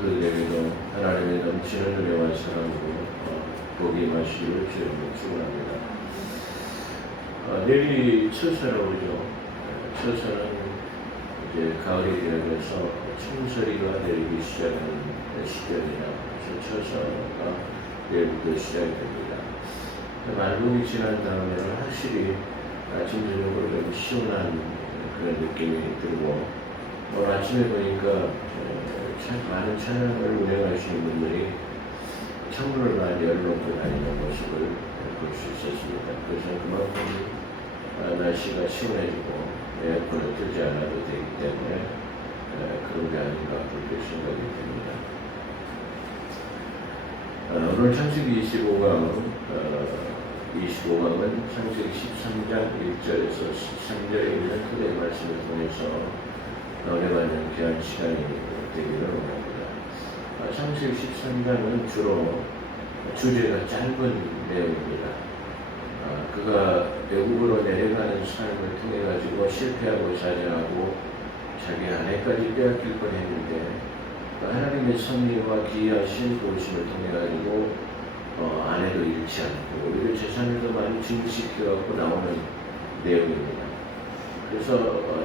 성도들에게도 하나님의 넘치는 은혜와 사랑으로 복이 임하시기를 주님으로 축원합니다. 내일이 처서라고죠. 처서는 이제 가을이 되어서 청설이가 내리기 시작하는 시절이라 처서가 내일부터 시작이 됩니다. 말복이 지난 다음에는 확실히 아침 저녁으로 좀 시원한 그런 느낌이 들고 오늘 아침에 보니까 참 많은 차량을 운행하시는 분들이 창문을 많이 열어놓고 다니는 모습을 볼 수 있었습니다. 그래서 그만큼 날씨가 시원해지고 에어컨을 틀지 않아도 되기 때문에 그런 게 아닌가 그렇게 생각이 듭니다. 오늘 창세기 25강은 창세기 13장 1절에서 13절에 있는 그대의 말씀을 통해서 은혜받는 귀한 시간이 되기를 원합니다. 창세기 13장은 주로 주제가 짧은 내용입니다. 그가 외국으로 내려가는 삶을 통해 가지고 실패하고 자정하고 자기 아내까지 빼앗길 뻔했는데 하나님의 섭리와 기이하신 도우심을 통해 가지고 아내도 잃지 않고 오히려 재산을 더 많이 증식해갖고 나오는 내용입니다. 그래서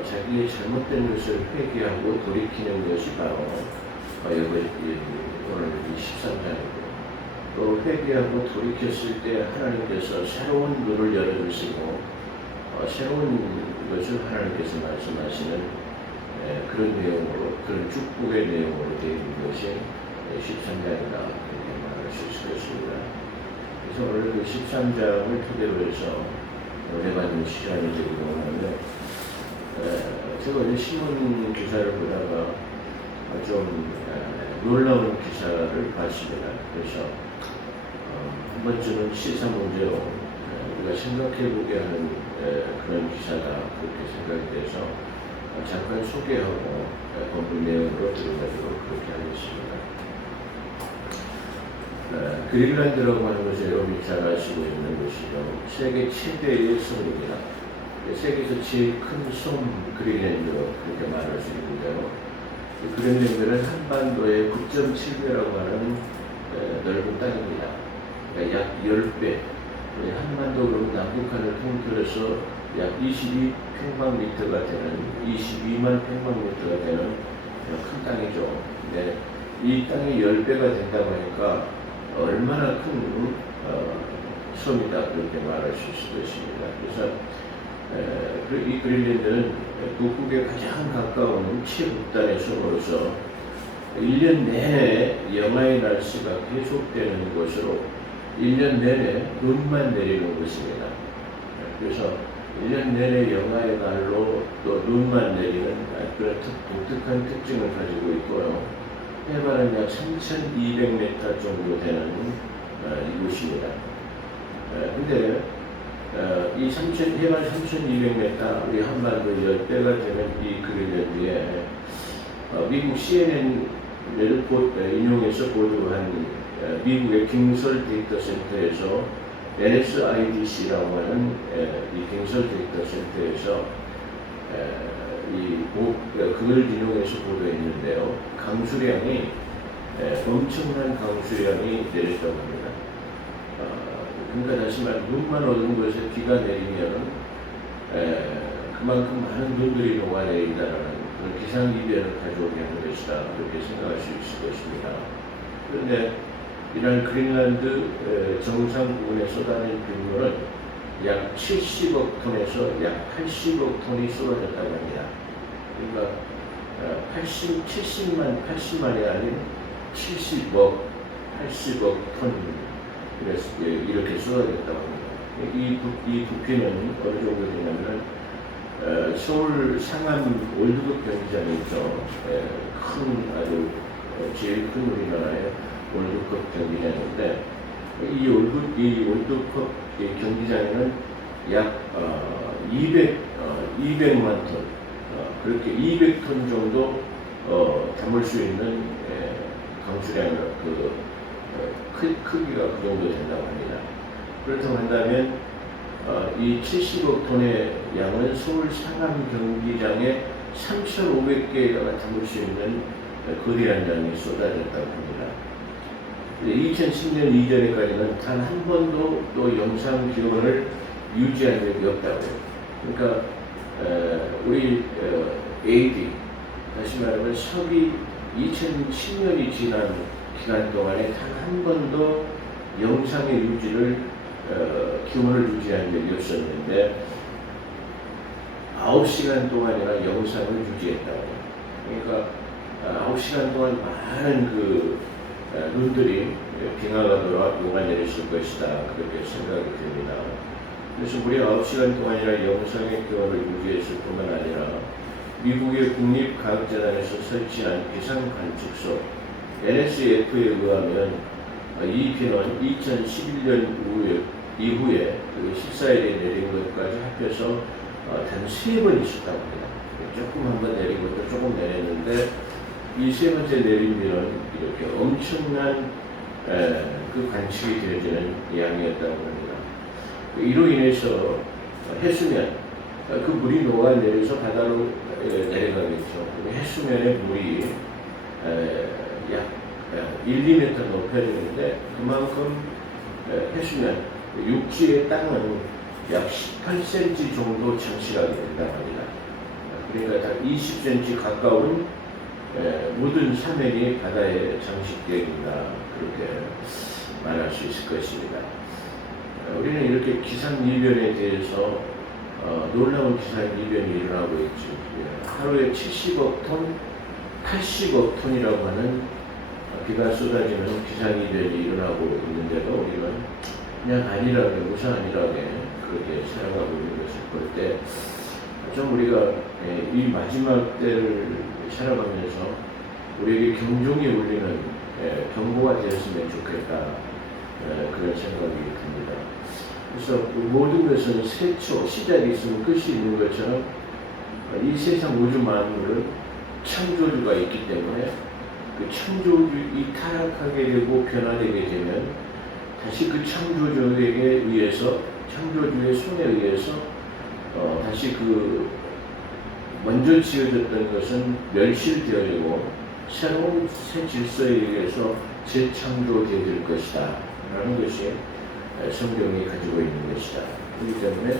자기의 잘못된 것을 회개하고 돌이키는 것이 바로 오늘 이 13장이고 또 회개하고 돌이켰을 때 하나님께서 새로운 문을 열어주시고 새로운 것을 하나님께서 말씀하시는 그런 내용으로 그런 축복의 내용으로 되어 있는 것이 13장이다 이렇게 말할 수 있을 것입니다. 그래서 오늘 그 13장을 토대로 해서 은혜받는 시간이 되기를 원하는데 제가 어제 신문 기사를 보다가 좀 놀라운 기사를 봤습니다. 그래서 한 번쯤은 시사 문제로 우리가 생각해보게 하는 그런 기사다 그렇게 생각이 돼서 잠깐 소개하고 본문 내용으로 들어가도록 그렇게 하겠습니다. 그린란드라고 하는 것이 여러분이 잘 아시고 있는 것이죠. 세계 최대의 섬입니다. 세계에서 제일 큰 섬 그린란드 그렇게 말할 수 있는데요. 그린란드는 한반도의 9.7배라고 하는 넓은 땅입니다. 그러니까 약 10배. 한반도 그럼 남북한을 통틀어서 약 22평방미터가 되는 22만 평방미터가 되는 큰 땅이죠. 근데 이 땅이 10배가 된다고 하니까 얼마나 큰 섬이다 그렇게 말할 수 있을 것입니다. 그래서 이 그린란드는 북극에 가장 가까운 최북단의 섬으로서 1년 내내 영하의 날씨가 계속되는 곳으로 1년 내내 눈만 내리는 곳입니다. 그래서 1년 내내 영하의 날로 또 눈만 내리는 그런 독특한 특징을 가지고 있고요. 해발은 약 3,200m 정도 되는 이곳입니다. 근데 이 해발 3,200m, 우리 한반도 10배가 되는 이 그린란드에 미국 CNN을 인용해서 보도한 미국의 킹설 데이터 센터에서 NSIDC라고 하는 이 킹설 데이터 센터에서 그걸 인용해서 보도했는데요. 강수량이 엄청난 강수량이 내렸다고 합니다. 그러니까 다시 말해 눈만 오는 곳에 비가 내리면 그만큼 많은 눈들이 녹아내린다는 그런 기상이변을 가져오게 하는 것이다 그렇게 생각할 수 있을 것입니다. 그런데 이날 그린란드 정상 부근에 쏟아진 빗물은 약 70억 톤에서 약 80억 톤이 쏟아졌다고 합니다. 그러니까 80만이 아닌 70억, 80억 톤 이렇게 쏟아졌다고 합니다. 이 부피는 어느 정도 되냐면 서울 상암 월드컵 경기장이 있죠. 아주 제일 큰 우리나라의 월드컵 경기장인데 이 월드컵 경기장에는 약 200만 톤 그렇게 200톤 정도 담을 수 있는 강수량 크기가 그 정도 된다고 합니다. 그렇다고 한다면 이 70억 톤의 양은 서울 상암 경기장에 3,500개가 담을 수 있는 거대한 양이 쏟아졌다고 합니다. 2010년 이전에까지는 단 한 번도 또 영상 기원을 유지한 적이 없다고 해요. 그러니까 우리 AD, 다시 말하면 서기 2010년이 지난 기간 동안에 단 한 번도 영상의 유지를 기원을 유지한 적이 없었는데 9시간 동안이나 영상을 유지했다고 해요. 그러니까 9시간 동안 많은 눈들이 빙하가 돌아 녹아내렸을 것이다, 그렇게 생각이 듭니다. 그래서 무려 9시간 동안이나 영상의 기원을 유지했을 뿐만 아니라 미국의 국립과학재단에서 설치한 기상관측소 NSF에 의하면 이 비는 2011년 이후에 14일에 내린 것까지 합해서 단 3번 있었다고 합니다. 조금 한 번 내린 것도 조금 내렸는데 이 3번째 내린 비는 이렇게 엄청난 그 관측이 되어지는 양이었다고 합니다. 이로 인해서 해수면, 그 물이 녹아내려서 바다로 내려가겠죠. 해수면의 물이 약 1, 2m 높여지는데 그만큼 해수면, 육지의 땅은 약 18cm 정도 장시하게 된다고 합니다. 그러니까 약 20cm 가까운 모든 사면이 바다에 장식되어있다, 그렇게 말할 수 있을 것입니다. 우리는 이렇게 기상이변에 대해서 놀라운 기상이변이 일어나고 있죠. 하루에 70억 톤, 80억 톤이라고 하는 비가 쏟아지는 기상이변이 일어나고 있는데도 우리는 그냥 안일하게, 무사안일하게 그렇게 살아가고 있는 것을 볼 때 좀 우리가 이 마지막 때를 살아가면서 우리에게 경종이 울리는 경고가 되었으면 좋겠다, 그런 생각이 듭니다. 그래서 모든 것은 세초, 시작이 있으면 끝이 있는 것처럼 이 세상 우주 만물은 창조주가 있기 때문에 그 창조주이 타락하게 되고 변화되게 되면 다시 그 창조주에게 의해서, 창조주의 손에 의해서 다시 그 먼저 지어졌던 것은 멸실되어지고 새로운 새 질서에 의해서 재창조되어질 것이다 라는 것이 성경이 가지고 있는 것이다. 그렇기 때문에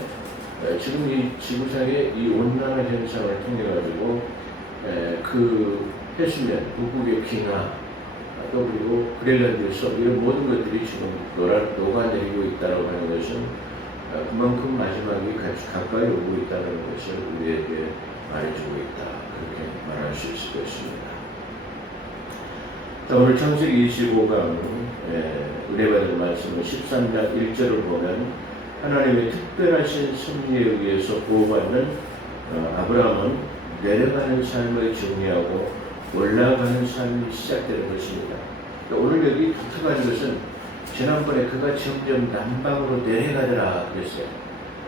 지금 이 지구상의 이 온난화 현상을 통해 가지고 그 해수면, 북극의 빙하, 또 그리고 그린란드 섬, 이런 모든 것들이 지금 녹아내리고 있다고 하는 것은 그만큼 마지막이 가까이 오고 있다는 것을 우리에게 말해주고 있다, 그렇게 말할 수 있을 것입니다. 오늘 창세기 25강 은혜받은 말씀은 13장 1절을 보면 하나님의 특별하신 섭리에 의해서 보호받는 아브라함은 내려가는 삶을 정리하고 올라가는 삶이 시작되는 것입니다. 오늘 여기 독특한 것은 지난번에 그가 점점 남방으로 내려가더라 그랬어요.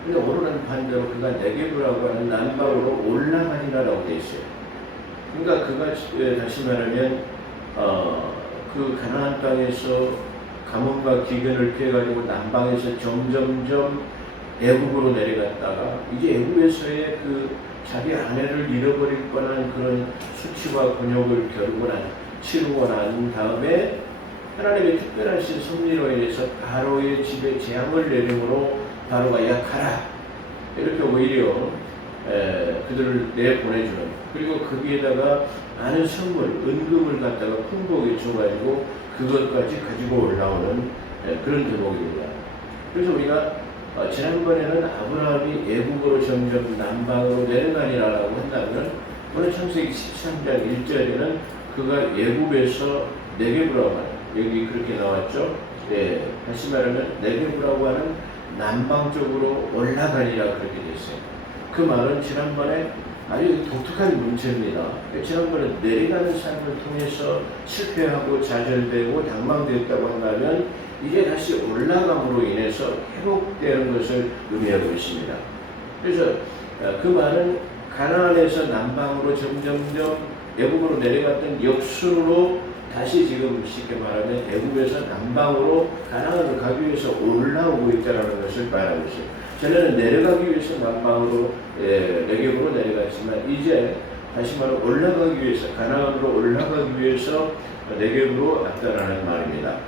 근데 오늘은 반대로 그가 네게브라고 하는 남방으로 올라가니라라고 되어 있어요. 그러니까 그가 다시 말하면 그 가나안 땅에서 가문과 기근을 피해가지고 남방에서 점점점 애굽으로 내려갔다가 이제 애굽에서의 그 자기 아내를 잃어버릴 뻔한 그런 수치와 곤욕을 치르고 난 다음에 하나님의 특별하신 섭리로 인해서 바로의 집에 재앙을 내림으로 바로가 야 가라, 이렇게 오히려 그들을 내보내주는, 그리고 거기에다가 많은 선물, 은금을 갖다가 풍부하게 줘가지고 그것까지 가지고 올라오는 그런 대목입니다. 그래서 우리가 지난번에는 아브라함이 애국으로 점점 남방으로 내려가니라라고 한다면 오늘 창세기 13장 1절에는 그가 애국에서 네게브라고 하는, 여기 그렇게 나왔죠. 다시 말하면 네게브라고 하는 남방 쪽으로 올라가니라 그렇게 됐어요. 그 말은 지난번에 아주 독특한 문체입니다. 지난번에 내려가는 삶을 통해서 실패하고 좌절되고 낭망되었다고 한다면 이제 다시 올라감으로 인해서 회복되는 것을 의미하고 있습니다. 그래서 그 말은 가나안에서 남방으로 점점점 애굽으로 내려갔던 역순으로 다시 지금 쉽게 말하면 애굽에서 남방으로 가나안을 가기 위해서 올라오고 있다는 것을 말하고 있어요. 전에는 내려가기 위해서 남방으로 네겝으로 내려갔지만 이제 다시 말해 올라가기 위해서, 가나안으로 올라가기 위해서 네겝으로 왔다라는 말입니다.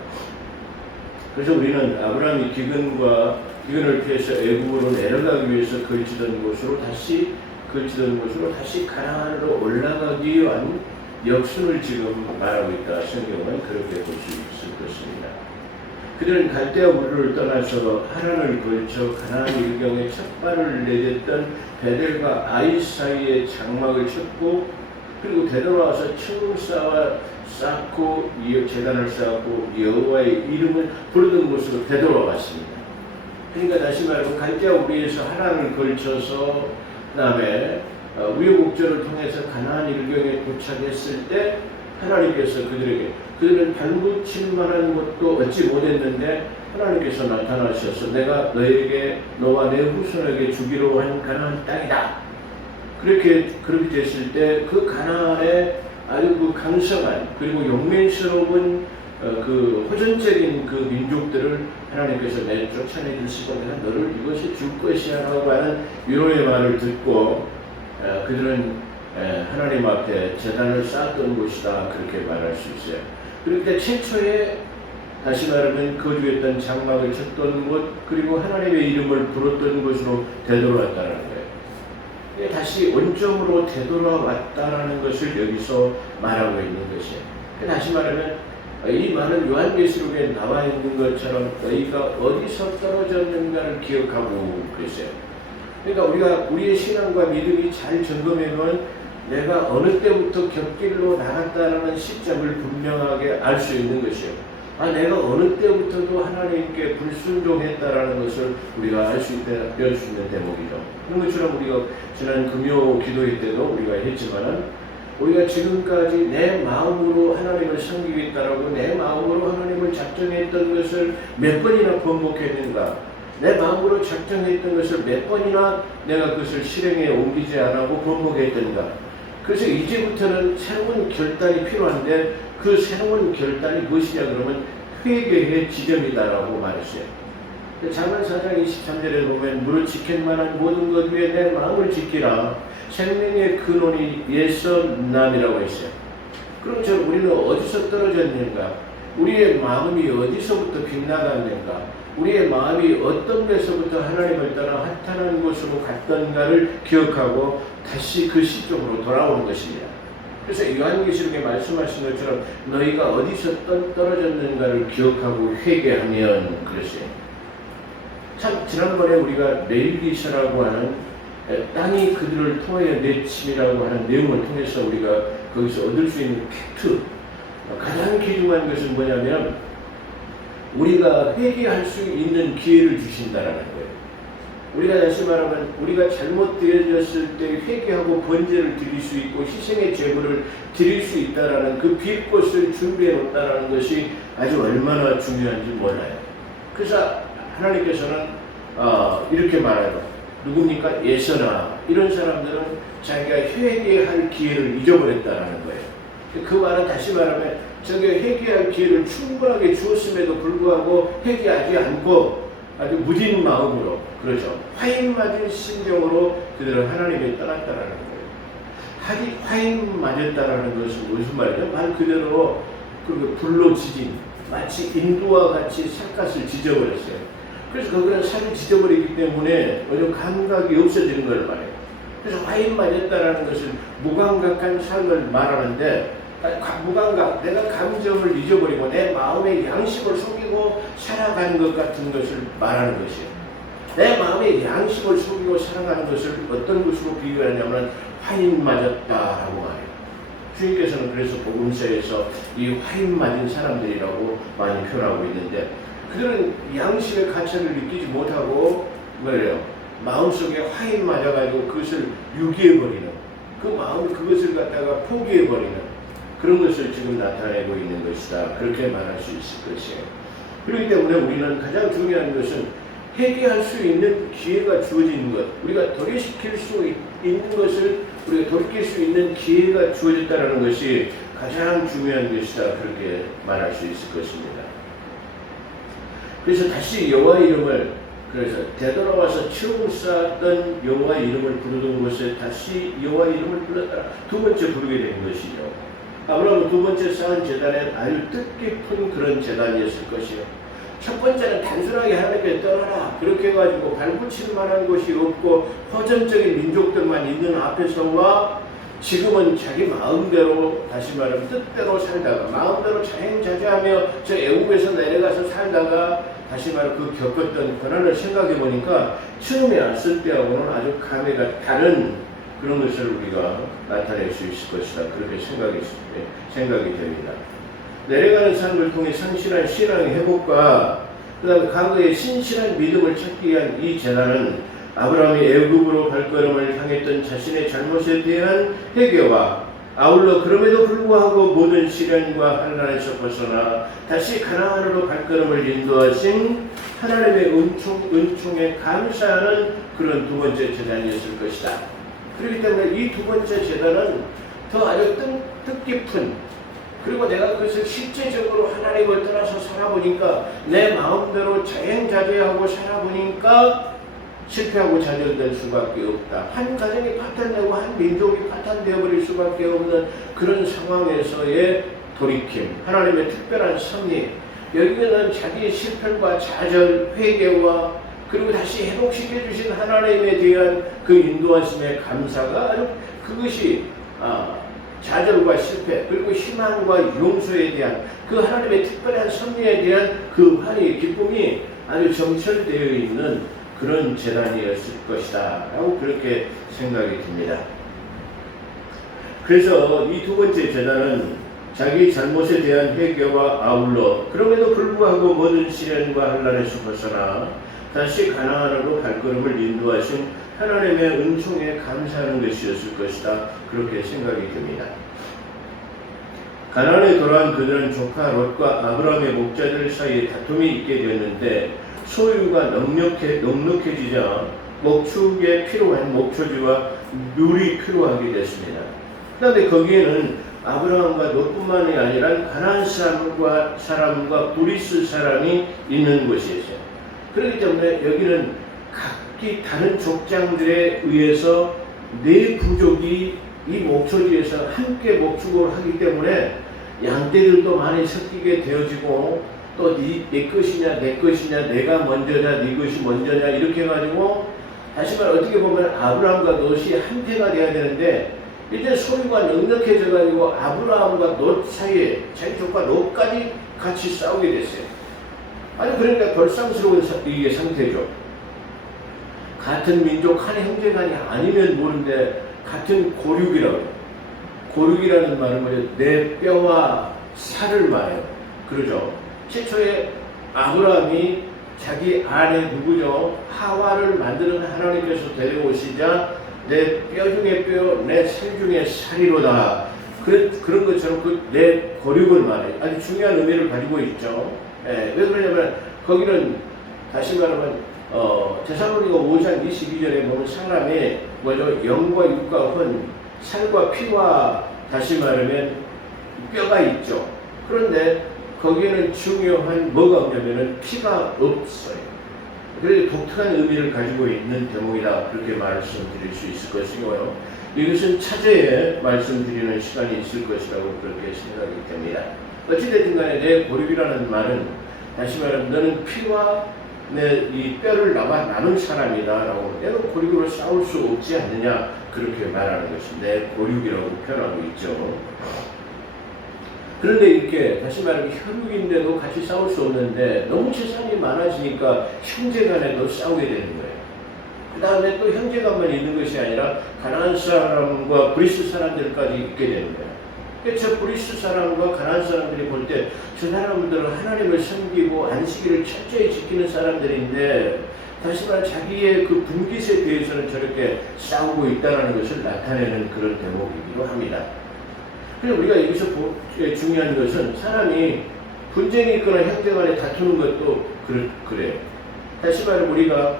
그래서 우리는 아브라함이 기근을 피해서 애굽으로 내려가기 위해서 걸치던 곳으로 다시 가나안으로 올라가기 위한 역순을 지금 말하고 있다. 성경은 그렇게 볼 수 있을 것입니다. 그들은 갈대아 우르를 떠나서 하란을 걸쳐 가나안 일경에 첫 발을 내딛던 베델과 아이 사이에 장막을 쳤고, 그리고 되돌아와서 층을 쌓고 제단을 쌓고 여호와의 이름을 부르던 곳으로 되돌아왔습니다. 그러니까 다시 말하면 갈대아 우르에서 하란을 걸쳐서 그다음에 우여곡절을 통해서 가나안 일경에 도착했을 때 하나님께서 그들은 발붙일 만한 것도 얻지 못했는데 하나님께서 나타나셔서 내가 너와 내 후손에게 주기로 한 가나안 땅이다. 그렇게 됐을 때 그 가나안의 아주 그 강성한 그리고 용맹스러운 그 호전적인 그 민족들을 하나님께서 쫓아내주시고 내가 너를 이것이 줄 것이야 라고 하는 위로의 말을 듣고 그들은 하나님 앞에 제단을 쌓았던 곳이다. 그렇게 말할 수 있어요. 그렇게 최초에 다시 말하면 거주했던 장막을 쳤던 곳, 그리고 하나님의 이름을 부르던 곳으로 되돌아왔다는 거예요. 다시 원점으로 되돌아왔다라는 것을 여기서 말하고 있는 것이에요. 다시 말하면 이 말은 요한계시록에 나와 있는 것처럼 너희가 어디서 떨어졌는가를 기억하고 그랬어요. 그러니까 우리의 신앙과 믿음이 잘 점검해보면 내가 어느 때부터 곁길로 나갔다라는 시점을 분명하게 알 수 있는 것이에요. 내가 어느 때부터도 하나님께 불순종했다라는 것을 우리가 알 수 있는 대목이죠. 그런 것처럼 우리가 지난 금요 기도회 때도 우리가 했지만은 우리가 지금까지 내 마음으로 하나님을 섬기겠다라고 내 마음으로 하나님을 작정했던 것을 몇 번이나 번복했는가? 내 마음으로 작정했던 것을 몇 번이나 내가 그것을 실행에 옮기지 않고 번복했던가? 그래서 이제부터는 새로운 결단이 필요한데 그 새로운 결단이 무엇이냐 그러면 회개의 지점이다라고 말했어요. 잠언 4장 23절에 보면 무릇 지킬 만한 모든 것 위에 내 마음을 지키라. 생명의 근원이 예선남이라고 했어요. 그럼 우리는 어디서 떨어졌는가? 우리의 마음이 어디서부터 빗나갔는가? 우리의 마음이 어떤 데서부터 하나님을 떠나 한탄한 곳으로 갔던가를 기억하고 다시 그 시점으로 돌아오는 것입니다. 그래서 요한계시록에 말씀하신 것처럼 너희가 어디서 떨어졌는가를 기억하고 회개하면 그랬어요. 참 지난번에 우리가 레일기서라고 하는 땅이 그들을 통하여 내침이라고 하는 내용을 통해서 우리가 거기서 얻을 수 있는 팩트, 가장 귀중한 것은 뭐냐면 우리가 회개할 수 있는 기회를 주신다라는 거예요. 우리가 다시 말하면 우리가 잘못되어졌을 때 회개하고 번제를 드릴 수 있고 희생의 제물을 드릴 수 있다라는 그 빌곳을 준비해 놓는다라는 것이 아주 얼마나 중요한지 몰라요. 그래서 하나님께서는 이렇게 말해요. 누굽니까? 예서나 이런 사람들은 자기가 회개할 기회를 잊어버렸다라는 거예요. 그 말은 다시 말하면 저게 회개할 기회를 충분하게 주었음에도 불구하고 회개하지 않고 아주 무딘 마음으로 그렇죠. 화인 맞은 심정으로 그들은 하나님을 떠났다라는 거예요. 화인 맞았다라는 것은 무슨 말이죠? 말 그대로 그 불로 지진 마치 인도와 같이 삿갓을 지져버렸어요. 그래서 그거는 살이 지져버리기 때문에 어느 감각이 없어지는 걸 말해요. 그래서 화인 맞았다라는 것은 무감각한 삶을 말하는데 무감각, 내가 감정을 잊어버리고 내 마음의 양심을 속이고 살아가는 것 같은 것을 말하는 것이에요. 내 마음의 양심을 속이고 살아가는 것을 어떤 것으로 비유하냐면 화인 맞았다라고 말해요. 주님께서는 그래서 복음서에서 이 화인 맞은 사람들이라고 많이 표현하고 있는데 그들은 양심의 가치를 느끼지 못하고 뭐예요? 마음속에 화인 맞아가지고 그것을 유기해버리는 그 마음 그것을 갖다가 포기해버리는 그런 것을 지금 나타내고 있는 것이다. 그렇게 말할 수 있을 것이에요. 그렇기 때문에 우리는 가장 중요한 것은 회개할 수 있는 기회가 주어지는 것, 우리가 돌이킬 수 있는 것을 우리가 돌이킬 수 있는 기회가 주어졌다는 것이 가장 중요한 것이다. 그렇게 말할 수 있을 것입니다. 그래서 다시 여호와의 이름을 그래서 되돌아와서 처음 쌓았던 여호와 이름을 부르던 곳에 다시 여호와 이름을 불렀더라. 두 번째 부르게 된 것이죠. 아브라함은 두 번째 쌓은 제단은 아주 뜻깊은 그런 제단이었을 것이요. 첫 번째는 단순하게 하나님께 떠나라 그렇게 해가지고 발붙일 만한 곳이 없고 허전적인 민족들만 있는 앞에서와 지금은 자기 마음대로, 다시 말하면 뜻대로 살다가 마음대로 자행자재하며 저 애국에서 내려가서 살다가 다시 말해 그 겪었던 고난을 생각해 보니까 처음에 왔을 때하고는 아주 감회가 다른 그런 것을 우리가 나타낼 수 있을 것이다. 그렇게 생각이 됩니다. 내려가는 삶을 통해 성실한 신앙의 회복과 그 다음에 과거의 신실한 믿음을 찾기 위한 이 재단은 아브라함이 애굽으로 발걸음을 향했던 자신의 잘못에 대한 회개와 아울러 그럼에도 불구하고 모든 시련과 환난에서 벗어나 다시 가나안으로 발걸음을 인도하신 하나님의 은총에 감사하는 그런 두 번째 제단이었을 것이다. 그렇기 때문에 이 두 번째 제단은 더 아주 뜻깊은, 그리고 내가 그것을 실제적으로 하나님을 떠나서 살아보니까 내 마음대로 자행자재하고 살아보니까 실패하고 좌절될 수밖에 없다. 한 가정이 파탄되고 한 민족이 파탄되어버릴 수밖에 없는 그런 상황에서의 돌이킴, 하나님의 특별한 섭리, 여기는 자기의 실패과 좌절, 회개와 그리고 다시 회복시켜 주신 하나님에 대한 그 인도하심의 감사가 아주 그것이 좌절과 실패 그리고 희망과 용서에 대한 그 하나님의 특별한 섭리에 대한 그 환희, 기쁨이 아주 정철되어 있는 그런 재단이었을 것이다 라고 그렇게 생각이 듭니다. 그래서 이 두 번째 재단은 자기 잘못에 대한 회개와 아울러 그럼에도 불구하고 모든 시련과 환난에서 벗어나 다시 가나안으로 발걸음을 인도하신 하나님의 은총에 감사하는 것이었을 것이다. 그렇게 생각이 듭니다. 가나안에 돌아온 그들은 조카 롯과 아브라함의 목자들 사이에 다툼이 있게 되었는데 소유가 넉넉해지자 목축에 필요한 목초지와 물이 필요하게 됐습니다. 그런데 거기에는 아브라함과 롯뿐만이 아니라 가나안 사람과 브리스 사람이 있는 곳이었어요. 그렇기 때문에 여기는 각기 다른 족장들에 의해서 네 부족이 이 목초지에서 함께 목축을 하기 때문에 양떼들도 많이 섞이게 되어지고 또 네 것이냐 내 것이냐 내가 먼저냐 네 것이 먼저냐 이렇게 해가지고 다시 말해 어떻게 보면 아브라함과 롯이 한패가 돼야 되는데 이제 소유가 넉넉해져가지고 아브라함과 롯 사이에 자기 조카 롯까지 같이 싸우게 됐어요. 아니 그러니까 벌상스러운 이게 상태죠. 같은 민족 한 형제간이 아니면 모르는데 같은 고륙이라고. 고륙이라는 말은 뭐죠? 내 뼈와 살을 말해요. 그러죠. 최초에 아브라함이 자기 아내 누구죠? 하와를 만드는 하나님께서 데려오시자 내 뼈 중에 뼈, 내 살 중에 살이로다. 그런 것처럼 내 고륙을 말해요. 아주 중요한 의미를 가지고 있죠. 왜 그러냐면 거기는 다시 말하면 데살로니가 5장 22절에 보면 사람이 뭐죠? 영과 육과 혼, 살과 피와 다시 말하면 뼈가 있죠. 그런데 거기에는 중요한 뭐가 없냐면은 피가 없어요. 그래서 독특한 의미를 가지고 있는 대목이다. 그렇게 말씀드릴 수 있을 것이고요. 이것은 차제에 말씀드리는 시간이 있을 것이라고 그렇게 생각이 됩니다. 어찌됐든 간에 내 고립이라는 말은 다시 말하면 너는 피와 내 이 뼈를 나눈 사람이다 라고 내가 고립으로 싸울 수 없지 않느냐 그렇게 말하는 것이 내 고립이라고 표현하고 있죠. 그런데 이렇게 다시 말하면 혈육인데도 같이 싸울 수 없는데 너무 재산이 많아지니까 형제간에도 싸우게 되는 거예요. 그 다음에 또 형제간만 있는 것이 아니라 가나안 사람과 브리스 사람들까지 있게 되는 거예요. 저 브리스 사람과 가나안 사람들이 볼 때 저 사람들은 하나님을 섬기고 안식일을 철저히 지키는 사람들인데 다시 말해 자기의 그 분깃에 대해서는 저렇게 싸우고 있다는 것을 나타내는 그런 대목이기도 합니다. 그래서 우리가 여기서 중요한 것은 사람이 분쟁이 있거나 형제간에 다투는 것도 그래요. 다시 말해 우리가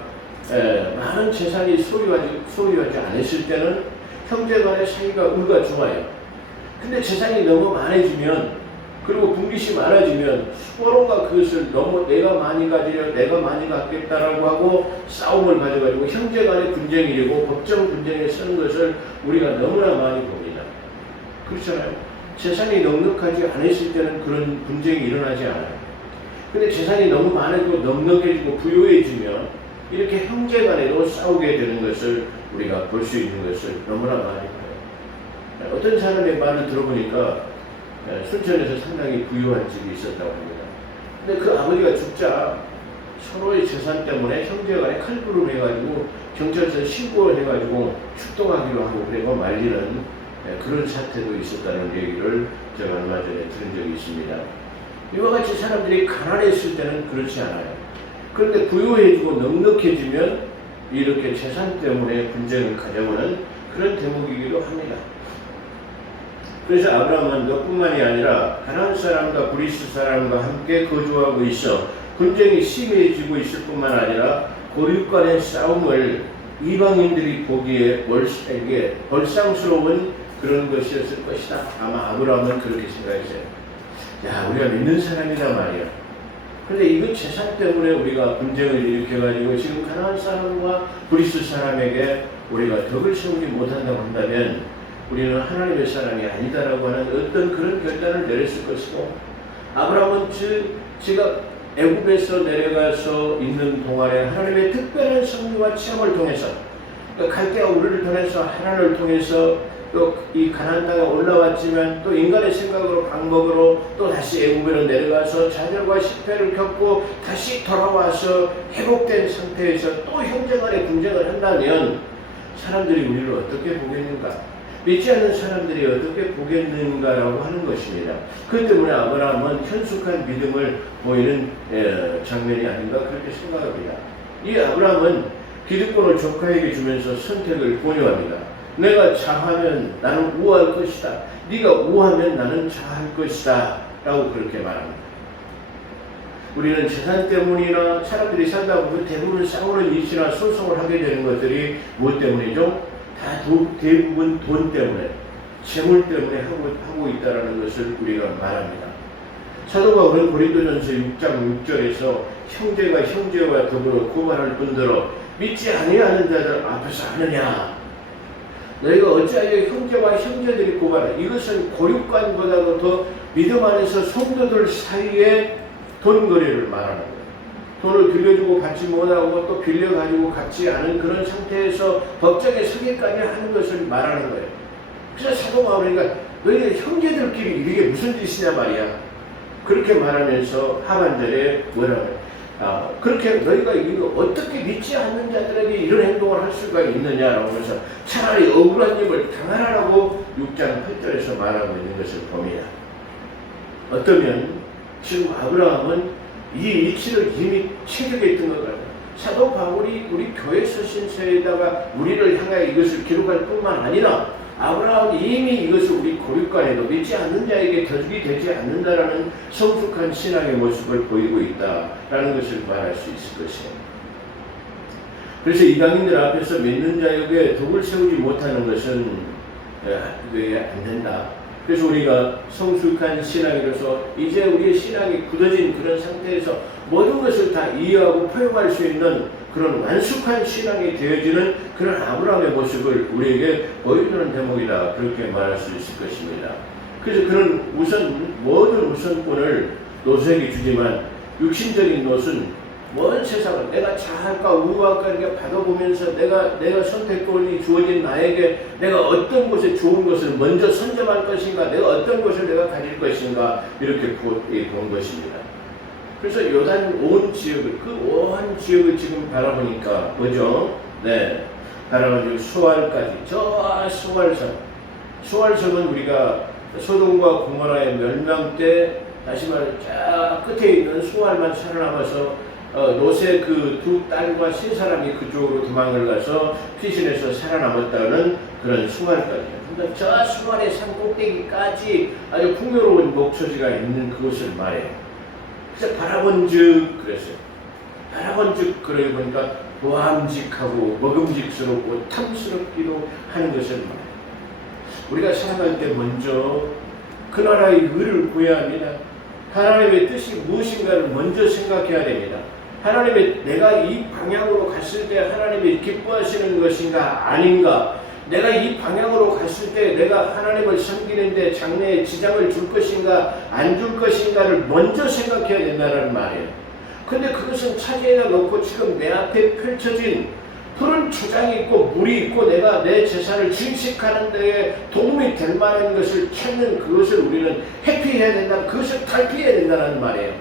많은 재산이 소유하지 않았을 때는 형제간의 사이가 좋아요. 근데 재산이 너무 많아지면 그리고 분깃이 많아지면 서로가 그것을 너무 내가 많이 가지려 내가 많이 갖겠다라고 하고 싸움을 가져가지고 형제간의 분쟁이 되고 법정 분쟁에 쓰는 것을 우리가 너무나 많이 봅니다. 그렇잖아요. 재산이 넉넉하지 않았을 때는 그런 분쟁이 일어나지 않아요. 근데 재산이 너무 많아지고 넉넉해지고 부유해지면 이렇게 형제간에도 싸우게 되는 것을 우리가 볼 수 있는 것을 너무나 많이 봐요. 어떤 사람의 말을 들어보니까 순천에서 상당히 부유한 집이 있었다고 합니다. 근데 그 아버지가 죽자 서로의 재산 때문에 형제간에 칼부를 해가지고 경찰서에 신고를 해가지고 출동하기로 하고 그리고 말리는 그런 사태도 있었다는 얘기를 제가 얼마 전에 들은 적이 있습니다. 이와 같이 사람들이 가난했을 때는 그렇지 않아요. 그런데 부유해지고 넉넉해지면 이렇게 재산 때문에 분쟁을 가져오는 그런 대목이기도 합니다. 그래서 아브라함은 너뿐만이 아니라 가나안 사람과 브리스 사람과 함께 거주하고 있어 분쟁이 심해지고 있을 뿐만 아니라 고륙 간의 싸움을 이방인들이 보기에 벌상스러운 그런 것이었을 것이다. 아마 아브라함은 그렇게 생각했어요. 야, 우리가 믿는 사람이다 말이야. 그런데 이거 재산 때문에 우리가 분쟁을 일으켜가지고 지금 가나안 사람과 브리스 사람에게 우리가 덕을 세우지 못한다고 한다면 우리는 하나님의 사람이 아니다라고 하는 어떤 그런 결단을 내렸을 것이고, 아브라함은 지가 애굽에서 내려가서 있는 동안에 하나님의 특별한 섭리와 체험을 통해서 갈대아 우르를 통해서 하나님을 통해서 또 이 가나안 땅에 올라왔지만 또 인간의 생각으로 방법으로 또 다시 애굽으로 내려가서 좌절과 실패를 겪고 다시 돌아와서 회복된 상태에서 또 형제간의 분쟁을 한다면 사람들이 우리를 어떻게 보겠는가? 믿지 않는 사람들이 어떻게 보겠는가라고 하는 것입니다. 그 때문에 아브라함은 현숙한 믿음을 보이는 장면이 아닌가 그렇게 생각합니다. 이 아브라함은 기득권을 조카에게 주면서 선택을 권유합니다. 내가 자하면 나는 우할 것이다. 네가 우하면 나는 자할 것이다. 라고 그렇게 말합니다. 우리는 재산 때문이나 사람들이 살다 보면 대부분 싸우는 일이나 소송을 하게 되는 것들이 무엇 때문이죠? 다 대부분 돈 때문에, 재물 때문에 하고 있다는 것을 우리가 말합니다. 사도 바울은 고린도전서 6장 6절에서 형제가 형제와 더불어 고발할 뿐더러 믿지 아니하는 자들 앞에서 하느냐? 너희가 어찌하여 형제와 형제들이 고발해? 이것은 고육관보다도 더 믿음 안에서 성도들 사이에 돈거래를 말하는 거예요. 돈을 빌려주고 받지 못하고 또 빌려가지고 갚지 않은 그런 상태에서 법정에 서기까지 하는 것을 말하는 거예요. 그래서 사도 바울이니까 너희 형제들끼리 이게 무슨 짓이냐 말이야. 그렇게 말하면서 하반절에 뭐라고 해요? 그렇게 너희가 이거 어떻게 믿지 않는 자들에게 이런 행동을 할 수가 있느냐라고 하면서 차라리 억울한 일을 당하라고 6장 8절에서 말하고 있는 것을 봅니다. 어쩌면 지금 아브라함은 이 이치를 이미 체득했던 것 같아요. 사도 바울이 우리 교회 서신서에다가 우리를 향하여 이것을 기록할 뿐만 아니라 아브라함이 이미 이것을 우리 고립관에도 믿지 않는 자에게 덕이 되지 않는다라는 성숙한 신앙의 모습을 보이고 있다라는 것을 말할 수 있을 것이에요. 그래서 이방인들 앞에서 믿는 자에게 덕을 세우지 못하는 것은 왜 안 된다. 그래서 우리가 성숙한 신앙이로서 이제 우리의 신앙이 굳어진 그런 상태에서 모든 것을 다 이해하고 포용할 수 있는 그런 완숙한 신앙이 되어지는 그런 아브라함의 모습을 우리에게 보여주는 대목이다. 그렇게 말할 수 있을 것입니다. 그래서 그런 모든 우선권을 노수에게 주지만 육신적인 노는 먼 세상을 내가 자할까 우할까 이렇게 받아보면서 내가 선택권이 주어진 나에게 내가 어떤 것에 좋은 것을 먼저 선점할 것인가, 내가 어떤 것을 내가 가질 것인가 이렇게 본 것입니다. 그래서 요단 온 지역을 온 지역을 지금 바라보니까 뭐죠? 네, 바라보니 수알까지 저 수알섬은 우리가 소돔과 고모라의 멸망 때 다시 말해 저 끝에 있는 수알만 살아남아서 롯의 그 두 딸과 세 사람이 그쪽으로 도망을 가서 피신해서 살아남았다는 그런 수알까지. 그러니까 저 수알의 산 꼭대기까지 아주 풍요로운 목초지가 있는 그것을 말해요. 그래서 바라본즉 그랬어요. 바라본즉 그러고 보니까 보암직하고 먹음직스럽고 탐스럽기도 하는 것을 말해요. 우리가 살아갈 때 먼저 그 나라의 의를 구해야 합니다. 하나님의 뜻이 무엇인가를 먼저 생각해야 됩니다. 하나님의 내가 이 방향으로 갔을 때 하나님이 기뻐하시는 것인가 아닌가, 내가 이 방향으로 갔을 때 내가 하나님을 섬기는데 장래에 지장을 줄 것인가 안 줄 것인가를 먼저 생각해야 된다는 말이에요. 근데 그것은 차지에다 놓고 지금 내 앞에 펼쳐진 푸른 초장이 있고 물이 있고 내가 내 재산을 증식하는 데에 도움이 될 만한 것을 찾는 그것을 우리는 회피해야 된다. 그것을 탈피해야 된다는 말이에요.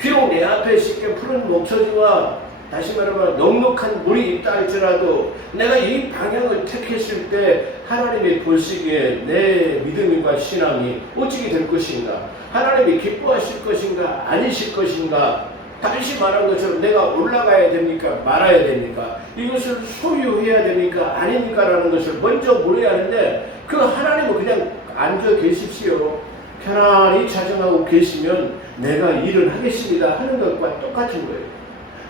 비록 내 앞에 쉽게 푸른 목초지와 다시 말하면 넉넉한 물이 있다 할지라도 내가 이 방향을 택했을 때 하나님이 보시기에 내 믿음과 신앙이 어찌게 될 것인가, 하나님이 기뻐하실 것인가 아니실 것인가, 다시 말한 것처럼 내가 올라가야 됩니까 말아야 됩니까, 이것을 소유해야 됩니까 아닙니까 라는 것을 먼저 물어야 하는데, 그 하나님은 그냥 앉아 계십시오, 편안히 자정하고 계시면 내가 일을 하겠습니다 하는 것과 똑같은 거예요.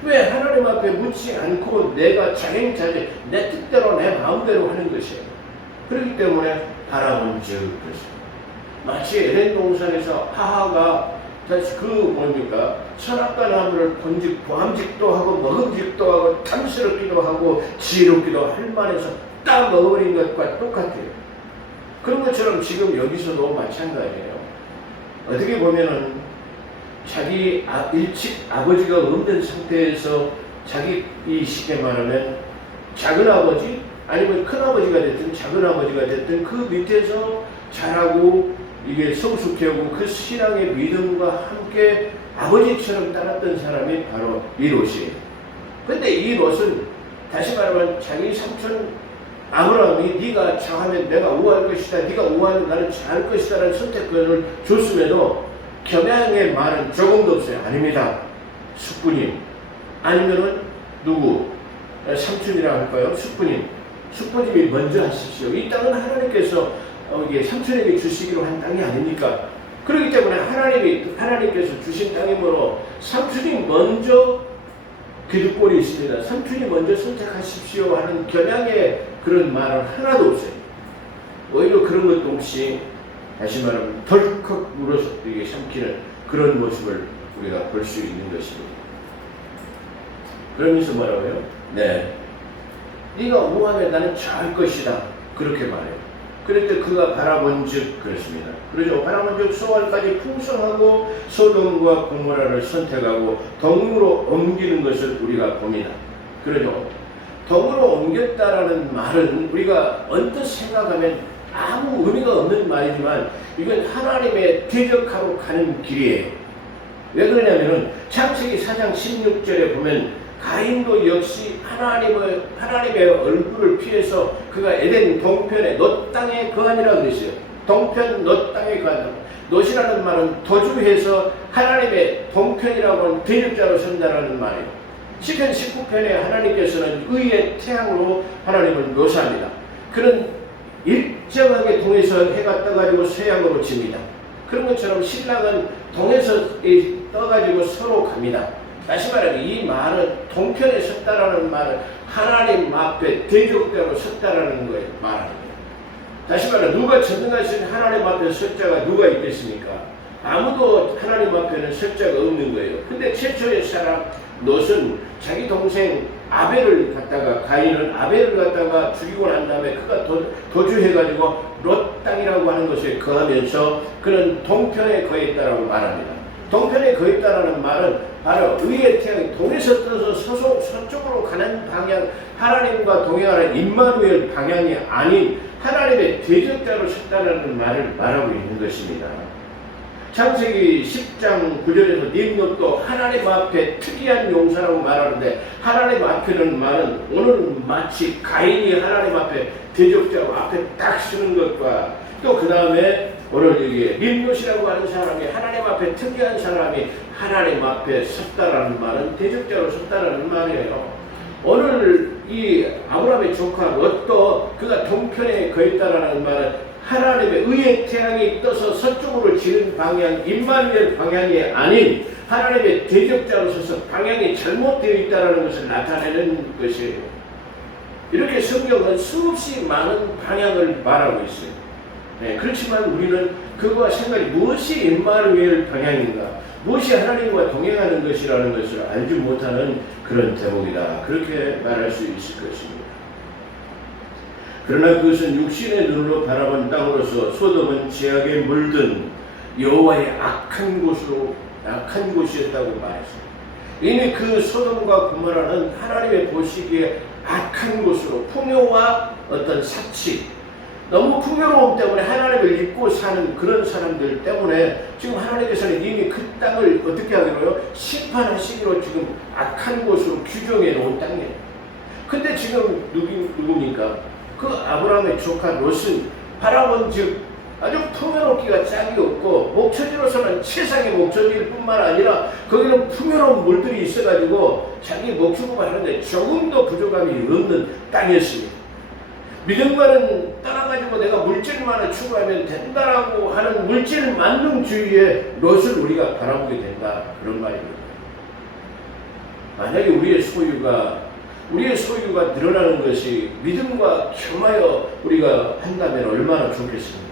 왜 하나님 앞에 묻지 않고 내가 자행자재 내 뜻대로 내 마음대로 하는 것이에요. 그렇기 때문에 바라본즉 마치 에덴 동산에서 하하가 다시 그 뭡니까 선악과 나무를 본즉 보암직도 하고 먹음직도 하고 탐스럽기도 하고 지혜롭기도 할 만해서 딱 먹어버린 것과 똑같아요. 그런 것처럼 지금 여기서도 마찬가지예요. 어떻게 보면은 자기 일찍 아버지가 없는 상태에서 자기 이 쉽게 말하면 작은 아버지 아니면 큰 아버지가 됐든 작은 아버지가 됐든 그 밑에서 자라고 이게 성숙해오고 그 신앙의 믿음과 함께 아버지처럼 따랐던 사람이 바로 이 롯이에요. 근데 이 롯은 다시 말하면 자기 삼촌 아브라함이 네가 장하면 내가 우할 것이다, 네가 우하면 나는 장할 것이다 라는 선택권을 줬음에도 겸양의 말은 조금도 없어요. 아닙니다. 숙부님 아니면은 누구 삼촌이라고 할까요? 숙부님이 먼저 하십시오. 이 땅은 하나님께서 이게 삼촌에게 주시기로 한 땅이 아닙니까? 그렇기 때문에 하나님께서 주신 땅이므로 삼촌이 먼저 기득권이 있습니다. 삼촌이 먼저 선택하십시오 하는 겸양의 그런 말은 하나도 없어요. 오히려 그런 것도 없이 다시 말하면 덜컥 물어서 이게 삼키는 그런 모습을 우리가 볼 수 있는 것입니다. 그러면서 뭐라고요? 네, 네가 우하면 나는 잘할 것이다 그렇게 말해요. 그럴 때 그가 바라본즉 그렇습니다. 그러죠. 바라본즉 소알까지 풍성하고 소돔과 고모라를 선택하고 덩으로 옮기는 것을 우리가 봅니다. 그러죠. 덩으로 옮겼다라는 말은 우리가 언뜻 생각하면 아무 의미가 없는 말이지만 이건 하나님의 대적하러 가는 길이에요. 왜 그러냐면은 창세기 4장 16절에 보면 가인도 역시 하나님의 얼굴을 피해서 그가 에덴 동편에 롯 땅에 거하니라 그랬어요. 동편 롯 땅에 거한다. 롯이라는 말은 도주해서 하나님의 동편이라고 하는 대적자로 선다라는 말이에요. 시편 19편에 하나님께서는 의의 태양으로 하나님을 묘사합니다. 그는 일정하게 동에서 해가 떠가지고 서양으로 집니다. 그런 것처럼 신랑은 동에서 떠가지고 서로 갑니다. 다시 말하면 이 말은 동편에 섰다라는 말은 하나님 앞에 대적대로 섰다라는 거예요. 말하는 거예요. 다시 말하면 누가 전능하신 하나님 앞에 설 자가 누가 있겠습니까? 아무도 하나님 앞에는 설 자가 없는 거예요. 근데 최초의 사람 롯은 자기 동생 가인은 아벨을 갖다가 죽이고 난 다음에 그가 도주해가지고 롯 땅이라고 하는 것에 거하면서 그는 동편에 거했다라고 말합니다. 동편에 거했다라는 말은 바로 의의 태양이 동에서 떠서 서쪽으로 가는 방향, 하나님과 동행하는 임마누엘 방향이 아닌 하나님의 대적자로 섰다는 말을 말하고 있는 것입니다. 창세기 10장 9절에서 nim롯도 하나님 앞에 특이한 용사라고 말하는데 하나님 앞에는 말은 오늘은 마치 가인이 하나님 앞에 대적자로 앞에 딱 서는 것과 또 그 다음에 오늘 여기에 nim롯이라고 하는 사람이 하나님 앞에 특이한 사람이 하나님 앞에 섰다라는 말은 대적자로 섰다라는 말이에요. 오늘 이 아브라함의 조카 롯도 그가 동편에 거했다라는 말은 하나님의 의의 태양이 떠서 서쪽으로 지는 방향, 임마누엘 방향이 아닌 하나님의 대적자로 서서 방향이 잘못되어 있다는 것을 나타내는 것이에요. 이렇게 성경은 수없이 많은 방향을 말하고 있어요. 네, 그렇지만 우리는 그거와 생각이 무엇이 임마누엘 방향인가, 무엇이 하나님과 동행하는 것이라는 것을 알지 못하는 그런 대목이다. 그렇게 말할 수 있을 것입니다. 그러나 그것은 육신의 눈으로 바라본 땅으로서 소돔은 죄악에 물든 여호와의 악한 곳이었다고 말했습니다. 이미 그 소돔과 고모라는 하나님의 보시기에 악한 곳으로, 풍요와 어떤 사치, 너무 풍요로움 때문에 하나님을 잊고 사는 그런 사람들 때문에 지금 하나님께서는 이미 그 땅을 어떻게 하기로요? 심판하시기로 지금 악한 곳으로 규정해 놓은 땅이에요. 근데 지금 누굽니까? 그 아브라함의 조카 롯은 바라본 즉 아주 풍요롭기가 짝이 없고, 목초지로서는 세상의 목초지일 뿐만 아니라 거기는 풍요로운 물들이 있어가지고 자기 목축을 하는데 조금도 부족함이 없는 땅이었습니다. 믿음과는 따라가지고 내가 물질만을 추구하면 된다라고 하는 물질 만능주의의 롯을 우리가 바라보게 된다, 그런 말입니다. 만약에 우리의 소유가 늘어나는 것이 믿음과 겸하여 우리가 한다면 얼마나 좋겠습니까?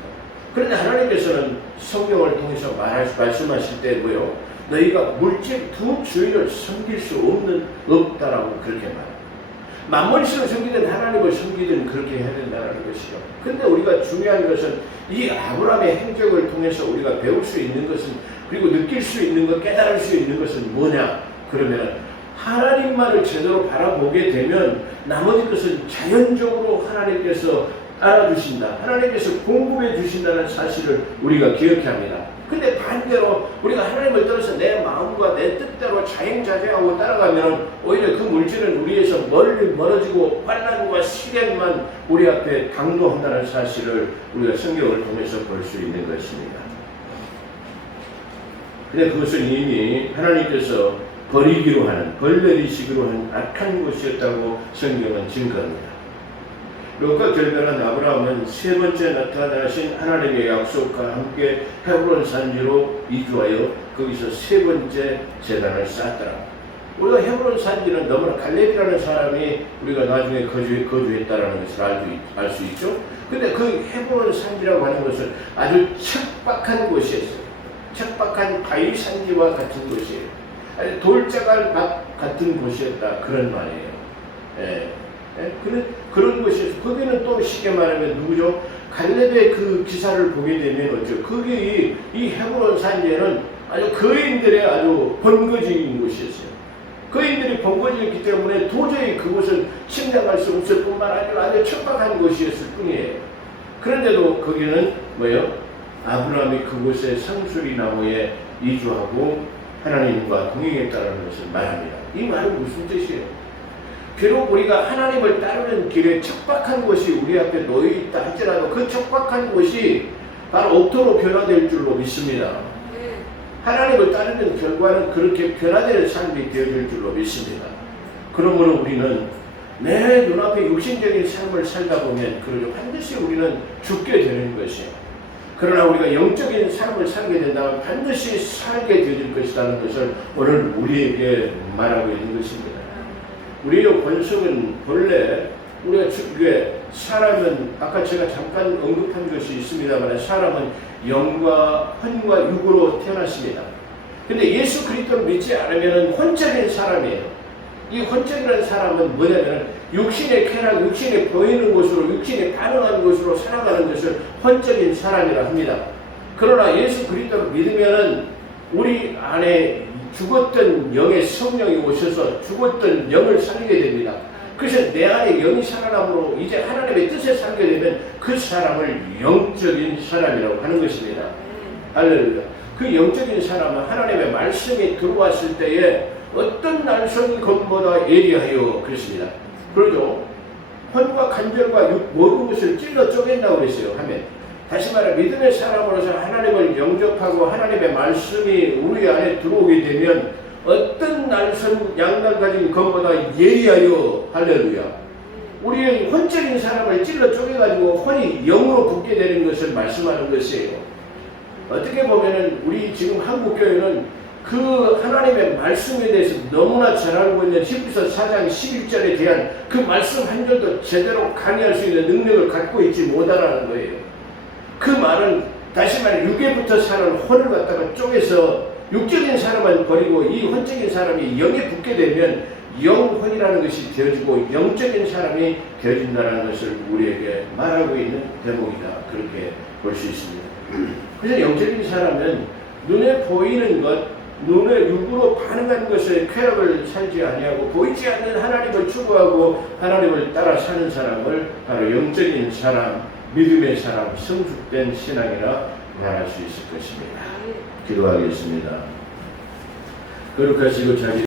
그런데 하나님께서는 성경을 통해서 말씀하실 때 뭐요? 너희가 물질 두 주인을 섬길 수 없다라고 그렇게 말합니다. 만몬신을 섬기든 하나님을 섬기든 그렇게 해야 된다는 것이죠. 근데 우리가 중요한 것은 이 아브라함의 행적을 통해서 우리가 배울 수 있는 것은, 그리고 느낄 수 있는 것, 깨달을 수 있는 것은 뭐냐? 그러면 하나님만을 제대로 바라보게 되면 나머지 것은 자연적으로 하나님께서 알아주신다, 하나님께서 공급해 주신다는 사실을 우리가 기억해야 합니다. 근데 반대로 우리가 하나님을 따라서 내 마음과 내 뜻대로 자행자재하고 따라가면 오히려 그 물질은 우리에서 멀어지고 환난과 시련만 우리 앞에 당도한다는 사실을 우리가 성경을 통해서 볼 수 있는 것입니다. 근데 그것은 이미 하나님께서 버리기로 하는, 벌내리시기로 한 악한 곳이었다고 성경은 증거합니다. 롯과 결별한 아브라함은 세 번째 나타나신 하나님의 약속과 함께 헤브론 산지로 이주하여 거기서 세 번째 제단을 쌓았더라. 우리가 헤브론 산지는 너무나 갈렙이라는 사람이 우리가 나중에 거주했다라는 것을 알 수 있죠. 근데 그 헤브론 산지라고 하는 것은 아주 척박한 곳이었어요. 척박한 바위 산지와 같은 곳이에요. 아주 돌자갈 같은 곳이었다, 그런 말이에요. 예. 그런 곳이어서 거기는 또 쉽게 말하면 누구죠? 갈렙의 그 기사를 보게 되면 어쩌? 거기 이 헤브론 산지에는 아주 거인들의 아주 번거지인 곳이었어요. 거인들이 번거지였기 때문에 도저히 그곳은 침략할 수 없을 뿐만 아니라 아주 척박한 곳이었을 뿐이에요. 그런데도 거기는 뭐예요? 아브라함이 그곳에 상수리 나무에 이주하고 하나님과 동행했다는 것을 말합니다. 이 말은 무슨 뜻이에요? 비록 우리가 하나님을 따르는 길에 척박한 곳이 우리 앞에 놓여있다 할지라도 그 척박한 곳이 바로 옥토로 변화될 줄로 믿습니다. 하나님을 따르는 결과는 그렇게 변화되는 삶이 되어질 줄로 믿습니다. 그러므로 우리는 내 눈앞에 육신적인 삶을 살다 보면 그러죠. 반드시 우리는 죽게 되는 것이에요. 그러나 우리가 영적인 삶을 살게 된다면 반드시 살게 되어질 것이라는 것을 오늘 우리에게 말하고 있는 것입니다. 우리의 본성은 본래 우리가 사람은 아까 제가 잠깐 언급한 것이 있습니다만 사람은 영과 혼과 육으로 태어났습니다. 근데 예수 그리스도를 믿지 않으면 혼적인 사람이에요. 이 혼적이라는 사람은 뭐냐면 육신의 쾌락, 육신이 보이는 곳으로, 육신이 반응하는 곳으로 살아가는 것을 혼적인 사람이라 합니다. 그러나 예수 그리스도를 믿으면은 우리 안에 죽었던 영의 성령이 오셔서 죽었던 영을 살리게 됩니다. 그래서 내 안에 영이 살아남으로 이제 하나님의 뜻에 살게 되면 그 사람을 영적인 사람이라고 하는 것입니다. 할렐루야. 그 영적인 사람은 하나님의 말씀이 들어왔을 때에 어떤 날선 것보다 예리하여 그랬습니다. 그러죠. 혼과 간절과 육 모든 것을 찔러 쪼갠다고 그랬어요. 하면 다시 말해 믿음의 사람으로서 하나님을 영접하고 하나님의 말씀이 우리 안에 들어오게 되면 어떤 날선 양날 가진 것보다 예리하여 할렐루야. 우리의 혼적인 사람을 찔러 쪼개가지고 혼이 영으로 붙게 되는 것을 말씀하는 것이에요. 어떻게 보면은 우리 지금 한국교회는 그 하나님의 말씀에 대해서 너무나 잘 알고 있는 히브리서 4장 11절에 대한 그 말씀 한 절도 제대로 강의할 수 있는 능력을 갖고 있지 못하라는 거예요. 그 말은 다시 말해 육에부터 사는 혼을 갖다가 쪼개서 육적인 사람은 버리고 이 혼적인 사람이 영에 붙게 되면 영혼이라는 것이 되어지고 영적인 사람이 되어진다는 것을 우리에게 말하고 있는 대목이다. 그렇게 볼 수 있습니다. 그래서 영적인 사람은 눈에 보이는 것, 눈의 육으로 반응하는 것에 쾌락을 살지 아니하고 보이지 않는 하나님을 추구하고 하나님을 따라 사는 사람을 바로 영적인 사람, 믿음의 사람, 성숙된 신앙이라 말할 수 있을 것입니다. 기도하겠습니다. 거룩하시고 자비